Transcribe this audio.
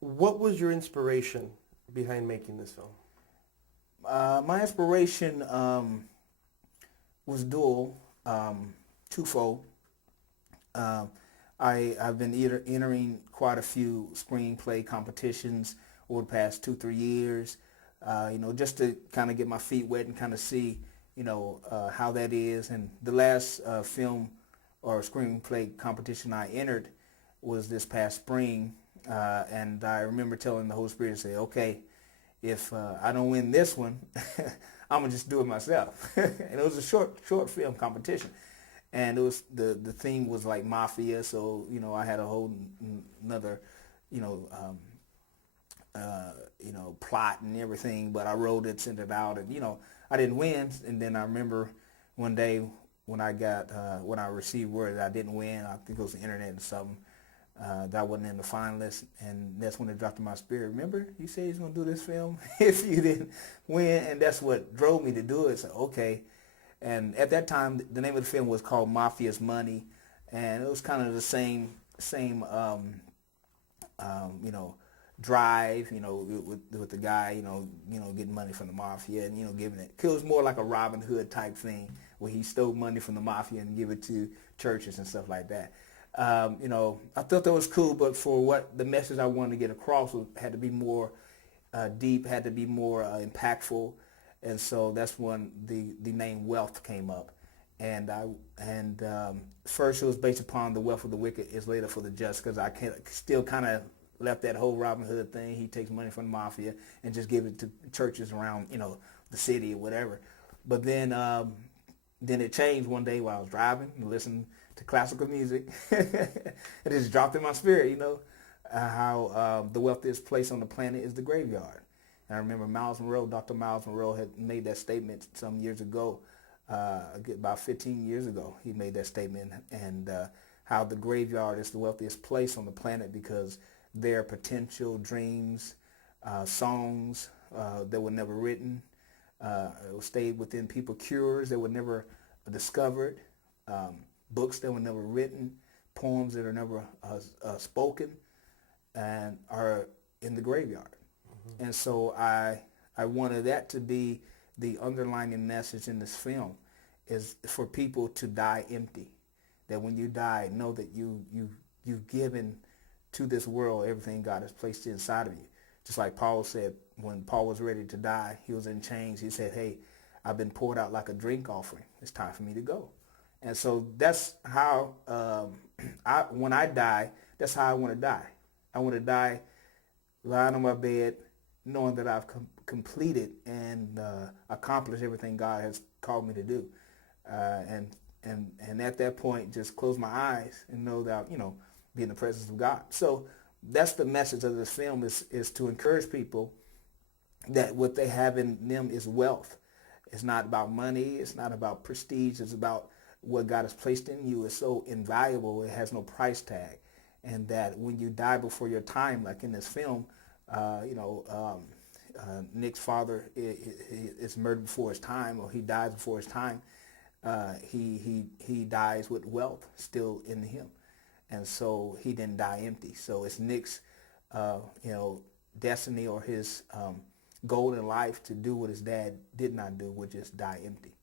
What was your inspiration behind making this film? My inspiration was dual, twofold. Um, I've been entering quite a few screenplay competitions over the past 2 3 years. Just to kind of get my feet wet and kind of see, how that is. And the last film or screenplay competition I entered was this past spring, and I remember telling the Holy Spirit to say, okay, if I don't win this one, I'm gonna just do it myself. And it was a short film competition, and it was the theme was like mafia. So I had a whole another you know um, plot and everything, but I wrote it, sent it out, and I didn't win. And then I remember one day when when I received word that I didn't win. I think it was the internet or something. That wasn't in the finalists, and that's when it dropped in my spirit. Remember, you said he's gonna do this film if you didn't win, and that's what drove me to do it. So okay, and at that time, the name of the film was called Mafia's Money, and it was kind of the same um, you know, drive, with the guy, getting money from the mafia and giving it. It was more like a Robin Hood type thing where he stole money from the mafia and give it to churches and stuff like that. I thought that was cool, but for what the message I wanted to get across had to be more deep, had to be more impactful, and so that's when the name Wealth came up. And first it was based upon the wealth of the wicked is later for the just, because I still kind of left that whole Robin Hood thing. He takes money from the mafia and just gives it to churches around the city or whatever. But then it changed one day while I was driving and listening to classical music. It just dropped in my spirit, how the wealthiest place on the planet is the graveyard. And I remember Dr. Miles Monroe had made that statement some years ago, about 15 years ago. He made that statement, and how the graveyard is the wealthiest place on the planet because their potential dreams, songs that were never written, stayed within people, cures that were never discovered, books that were never written, poems that are never spoken, and are in the graveyard. And so I wanted that to be the underlying message in this film, is for people to die empty. That when you die, know that you've given to this world everything God has placed inside of you. Just like Paul said, when Paul was ready to die, he was in chains. He said, hey, I've been poured out like a drink offering. It's time for me to go. And so that's how when I die, that's how I want to die. I want to die lying on my bed, knowing that I've completed and accomplished everything God has called me to do. And at that point, just close my eyes and know that be in the presence of God. So that's the message of this film, is to encourage people that what they have in them is wealth. It's not about money. It's not about prestige. It's about what God has placed in you is so invaluable. It has no price tag. And that when you die before your time, like in this film, Nick's father is murdered before his time, or he dies before his time. He dies with wealth still in him, and so he didn't die empty. So it's Nick's destiny, or his goal in life, to do what his dad did not do, which is die empty.